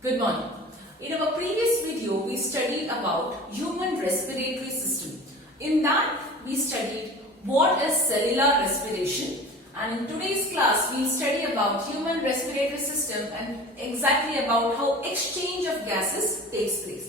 Good morning. In our previous video, we studied about human respiratory system. In that, we studied what is cellular respiration, and in today's class, we'll study about human respiratory system and exactly about how exchange of gases takes place.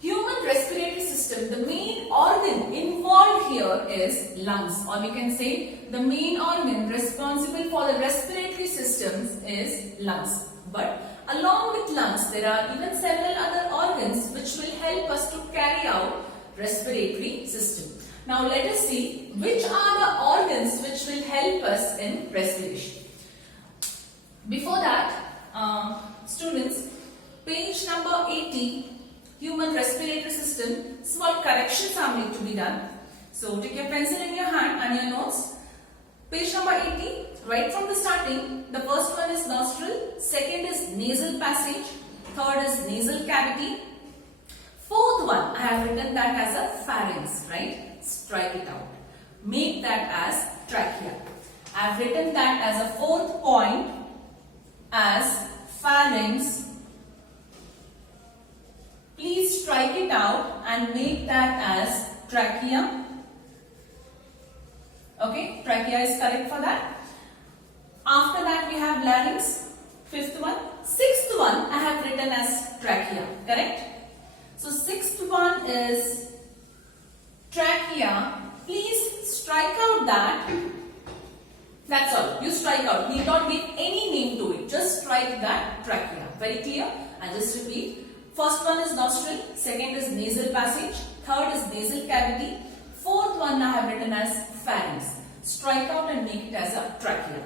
Human respiratory system, the main organ involved here is lungs, or we can say the main organ responsible for the respiratory systems is lungs. But along with lungs, there are even several other organs which will help us to carry out respiratory system. Now let us see which are the organs which will help us in respiration. Before that, students, page number 80, human respiratory system, small corrections are made to be done. So take your pencil in your hand and your notes. Page number 80, right from the starting, the first one is nostril, second is nasal passage, third is nasal cavity, fourth one I have written that as a pharynx, right? Strike it out. Make that as trachea. I have written that as a fourth point as pharynx. Please strike it out and make that as trachea. Okay, trachea is correct for that. After that we have larynx, fifth one. Sixth one I have written as trachea, correct? So sixth one is trachea. Please strike out that. That's all. You strike out. Need not give any name to it. Just strike that trachea. Very clear? And just repeat. First one is nostril, second is nasal passage, third is nasal cavity, fourth one I have written as pharynx. Strike out and make it as a trachea.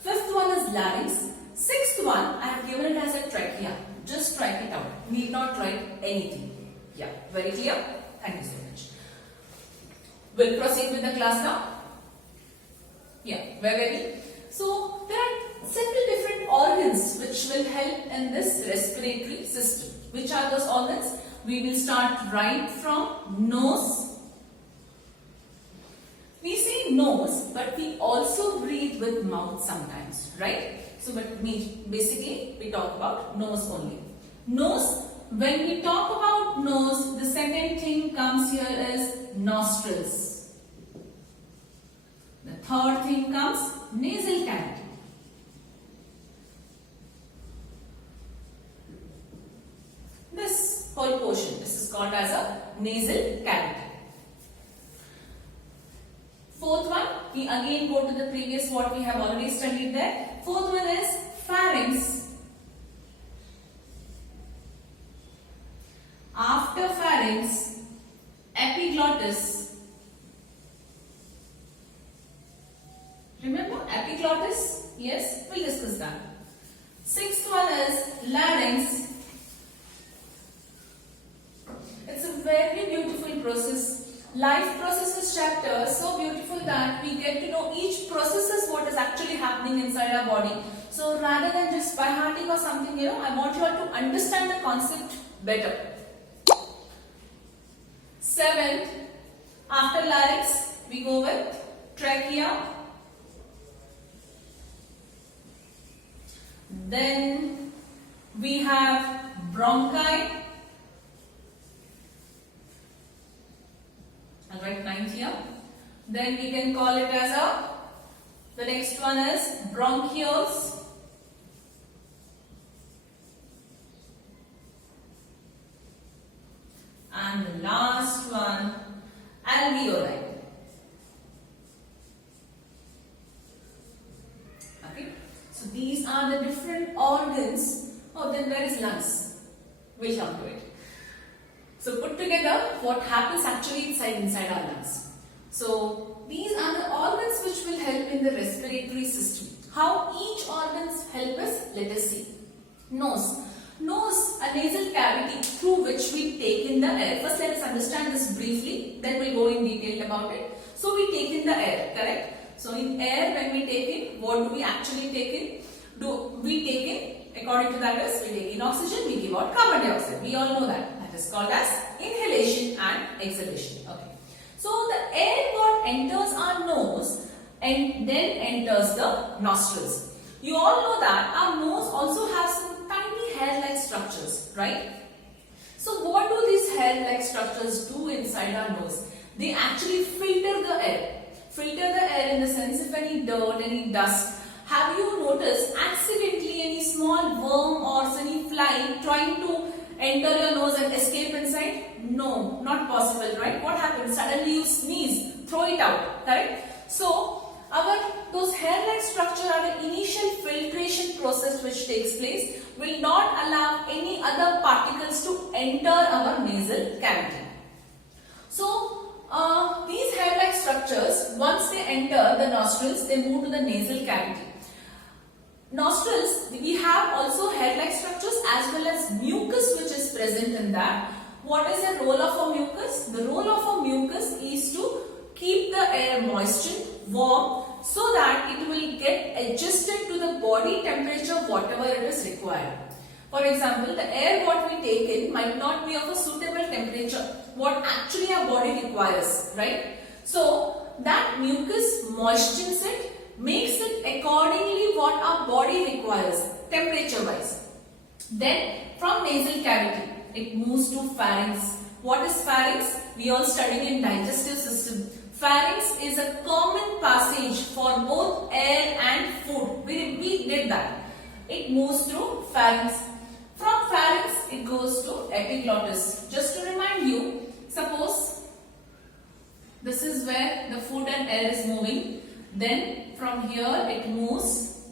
Fifth one is larynx. Sixth one I have given it as a trachea. Just strike it out. Need not write anything. Yeah, very clear? Thank you so much. We'll proceed with the class now. Yeah, we're ready. So there are several different organs which will help in this respiratory system. Which are those organs? We will start right from nose. We say nose, but we also breathe with mouth sometimes, right? So, but basically we talk about nose only. Nose, when we talk about nose, the second thing comes here is nostrils. The third thing comes nasal cavity. This whole portion, this is called as a nasal cavity. Fourth one, we again go to the previous what we have already studied there. Fourth one is pharynx. After pharynx, epiglottis. Remember epiglottis? Yes, we'll discuss that. Sixth one is larynx. It's a very beautiful process. Life processes chapter is so beautiful that we get to know each processes what is actually happening inside our body. So rather than just by hearting or something, I want you all to understand the concept better. Seventh, after larynx, we go with trachea. Then we have bronchi. I'll write 9 here. Then we can call it as the next one is bronchioles. And the last one, alveoli. Okay. So these are the different organs. Oh, then where is lungs? We'll come to it. So put together what happens actually inside our lungs. So these are the organs which will help in the respiratory system. How each organs help us? Let us see. Nose. Nose, a nasal cavity through which we take in the air. First let us understand this briefly, then we'll go in detail about it. So we take in the air, correct? So in air when we take in, what do we actually take in? We take in, according to that is, we take in oxygen, we give out carbon dioxide. We all know that. That is called as inhalation and exhalation. Okay. So the air what enters our nose and then enters the nostrils. You all know that our nose also has some tiny hair-like structures, right? So what do these hair-like structures do inside our nose? They actually filter the air. Filter the air in the sense if any dirt, any dust. Have you noticed accidentally any small worm or any fly trying to enter your nose and escape inside? No, not possible, right? What happens? Suddenly you sneeze, throw it out, correct? So those hair-like structure are the initial filtration process which takes place, will not allow any other particles to enter our nasal cavity. So these hair-like structures, once they enter the nostrils, they move to the nasal cavity. Nostrils, we have also hair-like structures as well as mucus which is present in that. What is the role of a mucus? The role of a mucus is to keep the air moistened, warm, so that it will get adjusted to the body temperature whatever it is required. For example, the air what we take in might not be of a suitable temperature, what actually our body requires, right? So that mucus moistens it, makes it accordingly what our body requires, temperature wise. Then from nasal cavity, it moves to pharynx. What is pharynx? We all studied in digestive system. Pharynx is a common passage for both air and food. We did that. It moves through pharynx. From pharynx, it goes to epiglottis. Just to remind you, suppose this is where the food and air is moving. Then from here it moves,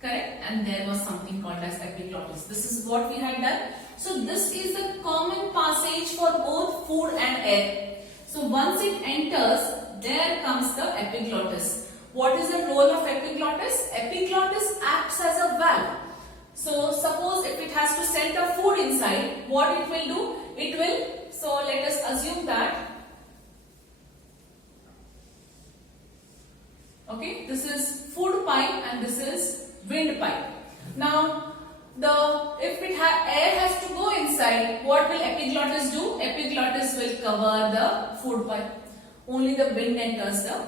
correct? And there was something called as epiglottis. This is what we had done. So this is the common passage for both food and air. So once it enters, there comes the epiglottis. What is the role of epiglottis? Epiglottis acts as a valve. So suppose if it has to send the food inside, what it will do? It will, so let us assume that, okay, this is food pipe and this is windpipe. Now, if air has to go inside, what will epiglottis do? Epiglottis will cover the food pipe. Only the wind enters the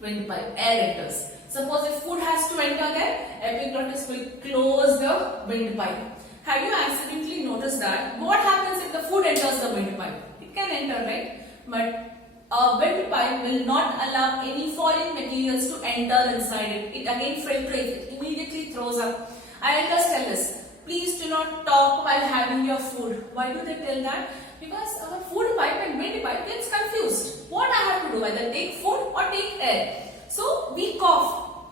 windpipe, air enters. Suppose if food has to enter there, epiglottis will close the windpipe. Have you accidentally noticed that? What happens if the food enters the windpipe? It can enter, right? But a windpipe will not allow any foreign materials to enter inside it. It again filtrates, it immediately throws up. Elders tell us, please do not talk while having your food. Why do they tell that? Because our food pipe and windpipe gets confused. What I have to do? Either take food or take air. So we cough,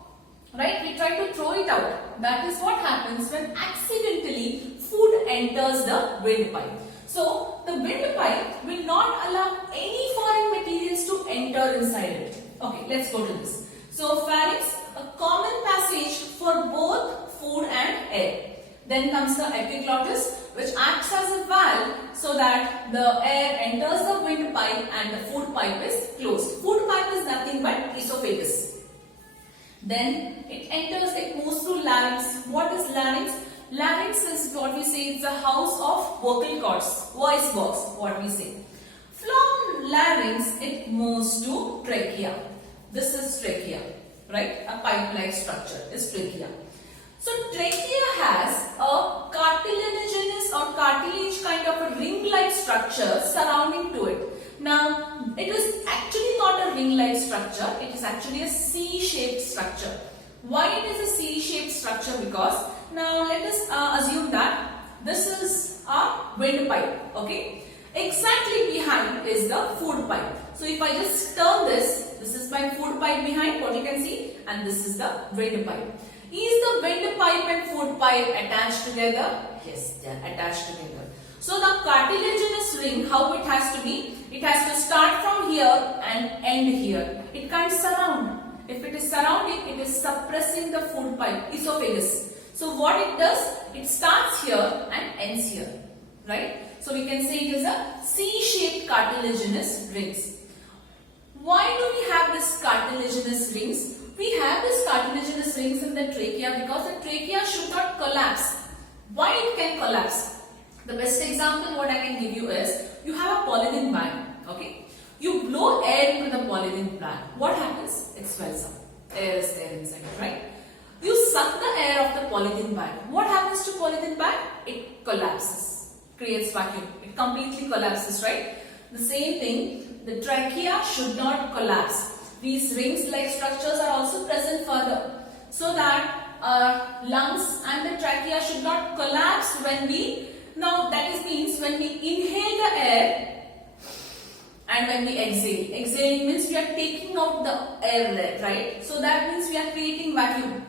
right? We try to throw it out. That is what happens when accidentally food enters the windpipe. So the windpipe will not allow any foreign materials to enter inside it. Okay, let's go to this. So pharynx, a common passage for both food and air. Then comes the epiglottis, which acts as a valve so that the air enters the windpipe and the food pipe is closed. Food pipe is nothing but esophagus. Then it moves through larynx. What is larynx? Larynx is what we say, it's a house of vocal cords, voice box, what we say. From larynx, it moves to trachea. This is trachea, right? A pipe-like structure is trachea. So trachea has a cartilaginous or cartilage kind of a ring-like structure surrounding to it. Now, it is actually not a ring-like structure, it is actually a C-shaped structure. Why it is a C-shaped structure? Because now let us assume that this is a windpipe, okay? Exactly behind is the food pipe. So if I just turn this is my food pipe behind, what you can see, and this is the windpipe. Is the windpipe and food pipe attached together? Yes, they are attached together. So the cartilaginous ring, how it has to be? It has to start from here and end here. It can't surround. If it is surrounding, it is suppressing the food pipe, esophagus. So what it does? It starts here and ends here, right? So we can say it is a C-shaped cartilaginous rings. Why do we have this cartilaginous rings? We have this cartilaginous rings in the trachea because the trachea should not collapse. Why it can collapse? The best example what I can give you is, you have a polythene bag, okay? You blow air into the polythene bag. What happens? It swells up. Air is there inside, right? You suck the air of the polythene bag, what happens to polythene bag? It collapses, creates vacuum. It completely collapses, right? The same thing, the trachea should not collapse. These rings-like structures are also present further, so that our lungs and the trachea should not collapse when we, now that is means when we inhale the air and when we exhale. Exhaling means we are taking out the air, right? So that means we are creating vacuum.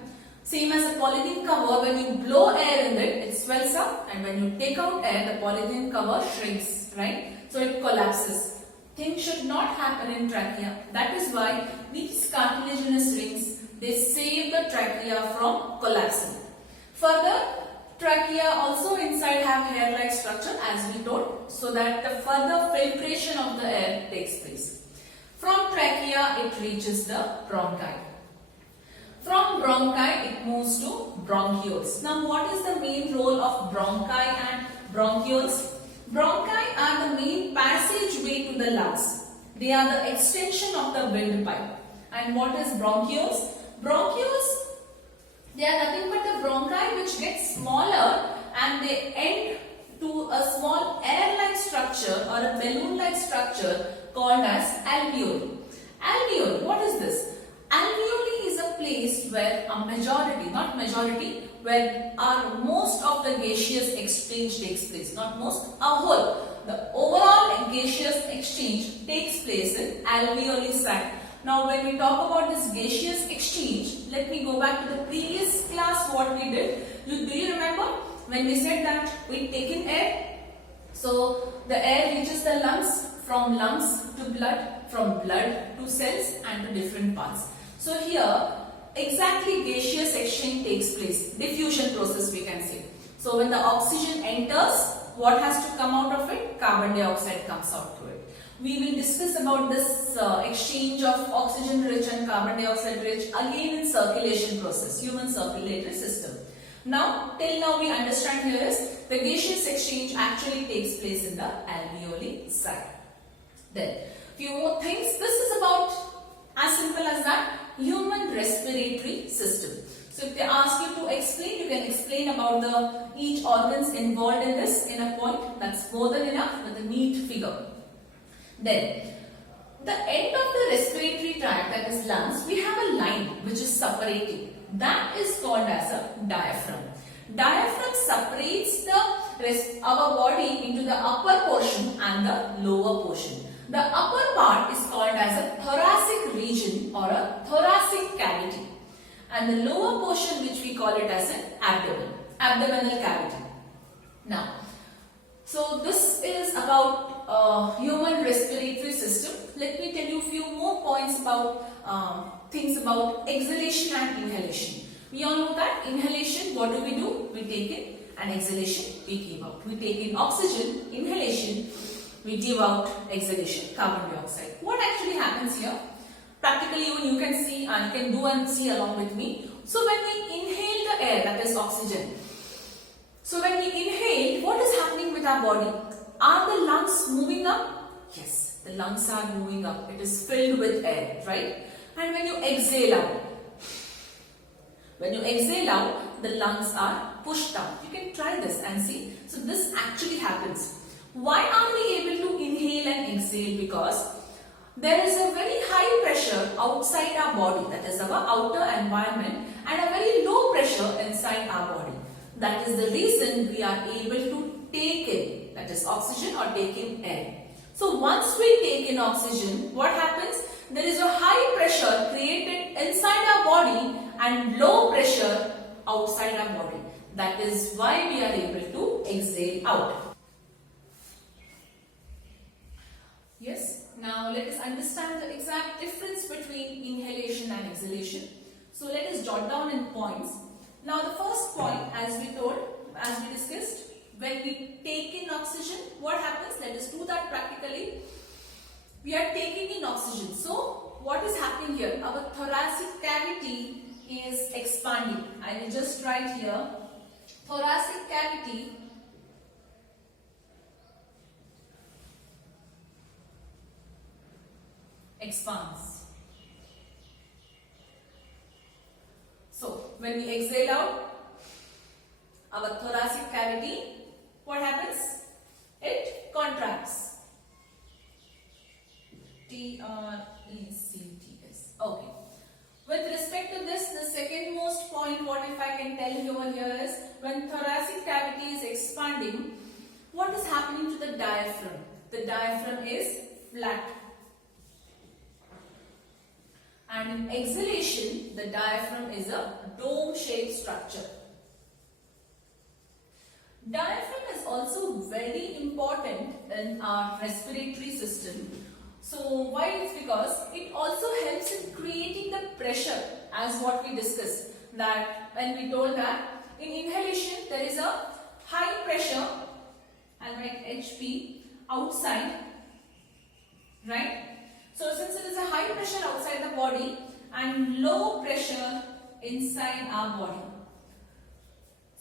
Same as a polythene cover, when you blow air in it, it swells up, and when you take out air, the polythene cover shrinks, right? So it collapses. Things should not happen in trachea. That is why these cartilaginous rings, they save the trachea from collapsing. Further, trachea also inside have hair-like structure as we told, so that the further filtration of the air takes place. From trachea, it reaches the bronchi. From bronchi, it moves to bronchioles. Now, what is the main role of bronchi and bronchioles? Bronchi are the main passageway to the lungs. They are the extension of the windpipe. And what is bronchioles? Bronchioles, they are nothing but the bronchi which get smaller and they end to a small air-like structure or a balloon-like structure called as alveoli. Alveoli, what is this? Alveoli is a place where a majority, not majority, where most of the gaseous exchange takes place. Not most, a whole. The overall gaseous exchange takes place in alveoli sac. Now when we talk about this gaseous exchange, let me go back to the previous class what we did. Do you remember when we said that we take in air? So the air reaches the lungs, from lungs to blood, from blood to cells and to different parts. So here exactly gaseous exchange takes place, diffusion process we can say. So when the oxygen enters, what has to come out of it? Carbon dioxide comes out to it. We will discuss about this exchange of oxygen rich and carbon dioxide rich again in circulation process, human circulatory system. Now, till now we understand here is the gaseous exchange actually takes place in the alveoli sac. Then, few more things. This is about as simple as that, human respiratory system. So if they ask you to explain, you can explain about the each organs involved in this in a point. That's more than enough with a neat figure. Then, the end of the respiratory tract, that is lungs, we have a line which is separating. That is called as a diaphragm. Diaphragm separates our body into the upper portion and the lower portion. The upper part is called as a thoracic region or a thoracic cavity. And the lower portion, which we call it as an abdominal cavity. Now, so this is about human respiratory system. Let me tell you a few more points about things about exhalation and inhalation. We all know that inhalation, what do? We take in, and exhalation, we give out. We take in oxygen, inhalation, we give out exhalation, carbon dioxide. What actually happens here? Practically you can see and you can do and see along with me. So when we inhale the air, that is oxygen. So when we inhale, what is happening with our body? Are the lungs moving up? Yes, the lungs are moving up. It is filled with air, right? And when you exhale out, the lungs are pushed out. You can try this and see. So this actually happens. Why are we able to inhale and exhale? Because there is a very high pressure outside our body, that is our outer environment, and a very low pressure inside our body. That is the reason we are able to take in, that is oxygen or take in air. So once we take in oxygen, what happens? There is a high pressure created inside our body and low pressure outside our body. That is why we are able to exhale out. Yes, now let us understand the exact difference between inhalation and exhalation. So let us jot down in points. Now the first point, as we discussed, when we take in oxygen, what happens? Let us do that practically. We are taking in oxygen. So what is happening here? Our thoracic cavity is expanding. I will just write here, thoracic cavity expands. So when we exhale out our thoracic cavity, what happens? It contracts. T-R-E-C-T-S. Okay. With respect to this, the second most point, what if I can tell you over here is, when thoracic cavity is expanding, what is happening to the diaphragm? The diaphragm is flat. And in exhalation, the diaphragm is a dome-shaped structure. Diaphragm is also very important in our respiratory system. So why? It's because it also helps in creating the pressure, as what we discussed, that when we told that in inhalation there is a high pressure, I'll write HP, outside, right? So since it is a high pressure outside the body and low pressure inside our body.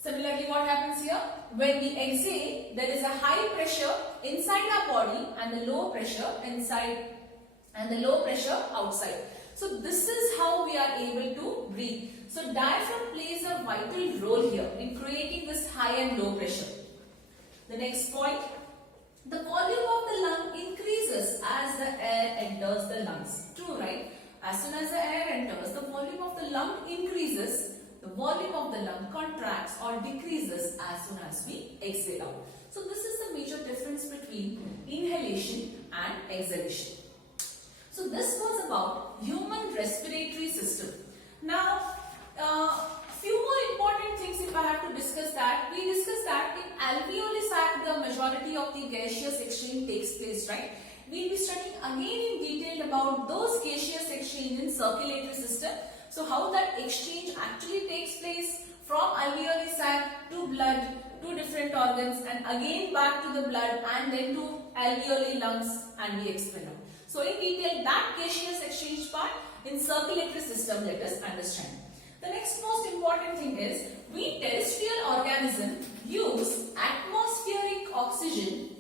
Similarly, what happens here? When we exhale, there is a high pressure inside our body and the low pressure inside and the low pressure outside. So this is how we are able to breathe. So diaphragm plays a vital role here in creating this high and low pressure. The next point, the volume of the lung increases as the air enters the lungs. True, right? As soon as the air enters, the volume of the lung increases. The volume of the lung contracts or decreases as soon as we exhale out. So this is the major difference between inhalation and exhalation. So this was about human respiratory system. Now, few more important things if I have to discuss that. We discussed that in alveoli sac the majority of the gaseous exchange takes place, right? We will be studying again in detail about those gaseous exchange in circulatory system. So how that exchange actually takes place from alveoli sac to blood to different organs and again back to the blood and then to alveoli lungs and we expel out. So in detail that gaseous exchange part in circulatory system let us understand. The next most important thing is we terrestrial organisms use atmospheric oxygen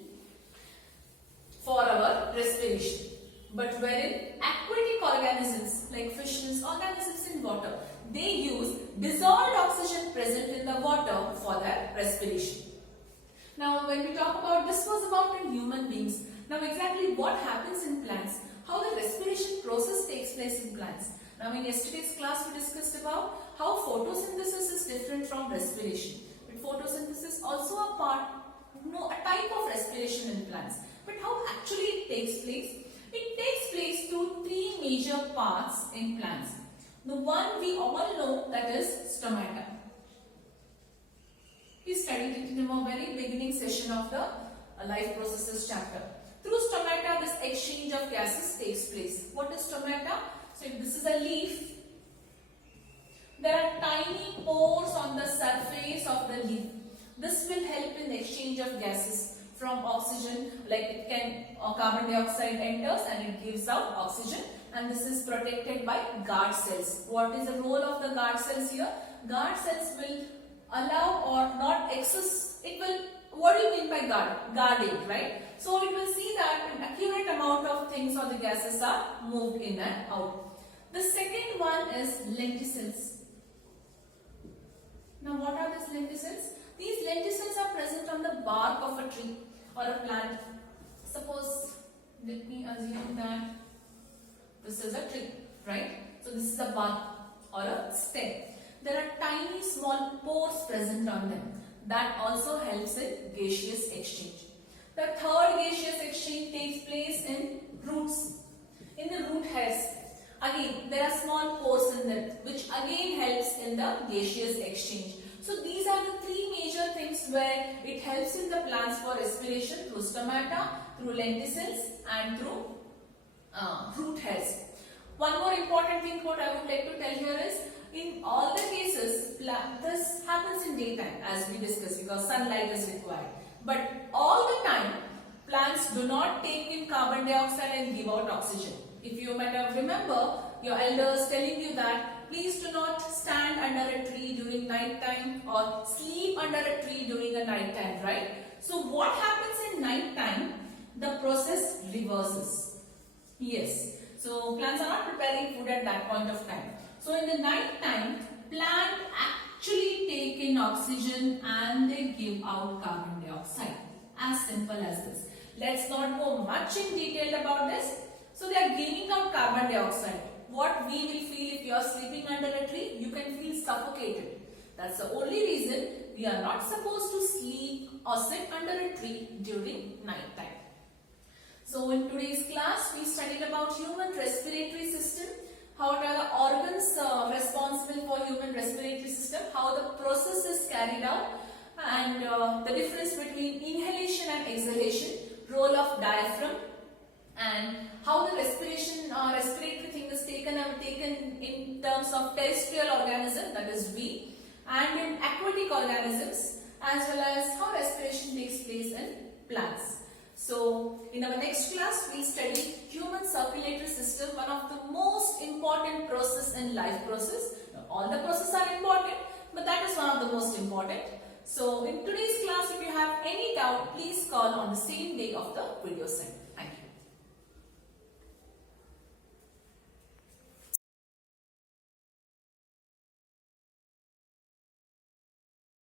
for our respiration. But wherein aquatic organisms like fishes, organisms in water, they use dissolved oxygen present in the water for their respiration. Now when we talk about, this was about in human beings. Now exactly what happens in plants, how the respiration process takes place in plants. Now in yesterday's class we discussed about how photosynthesis is different from respiration. But photosynthesis also a type of respiration in plants. But how actually it takes place? It takes place through three major parts in plants. The one we all know, that is stomata. We studied it in our very beginning session of the life processes chapter. Through stomata, this exchange of gases takes place. What is stomata? So if this is a leaf, there are tiny pores on the surface of the leaf. This will help in exchange of gases from oxygen, like it can carbon dioxide enters and it gives out oxygen, and this is protected by guard cells. What is the role of the guard cells here? Guard cells will allow or not access, it will, what do you mean by guarding, right? So it will see that an accurate amount of things or the gases are moved in and out. The second one is lenticels. Now what are these lenticels? These lenticels are present on the bark of a tree or a plant. Suppose, let me assume that this is a tree, right? So this is a bark or a stem. There are tiny small pores present on them. That also helps in gaseous exchange. The third gaseous exchange takes place in roots, in the root hairs. Again, there are small pores in them, which again helps in the gaseous exchange. So these are the three major things where it helps in the plants for respiration through stomata, through lenticels and through root hairs. One more important thing what I would like to tell here is, in all the cases, this happens in daytime as we discussed because sunlight is required. But all the time, plants do not take in carbon dioxide and give out oxygen. If you might have remember your elders telling you that please do not stand under a tree during night time or sleep under a tree during a night time, right? So what happens in night time? The process reverses. Yes. So plants are not preparing food at that point of time. So in the night time, plant actually take in oxygen and they give out carbon dioxide. As simple as this. Let's not go much in detail about this. So they are giving out carbon dioxide. What we will feel if you are sleeping under a tree? You can feel suffocated. That's the only reason we are not supposed to sleep or sit under a tree during night time. So in today's class, we studied about human respiratory system. How are the organs responsible for human respiratory system? How the process is carried out, and the difference between inhalation and exhalation, role of diaphragm, and how the respiratory thing is taken in terms of terrestrial organism, that is we, and in aquatic organisms, as well as how respiration takes place in plants. So in our next class, we study human circulatory system, one of the most important process in life process. Now, all the processes are important, but that is one of the most important. So in today's class, if you have any doubt, please call on the same day of the video session. Thank you.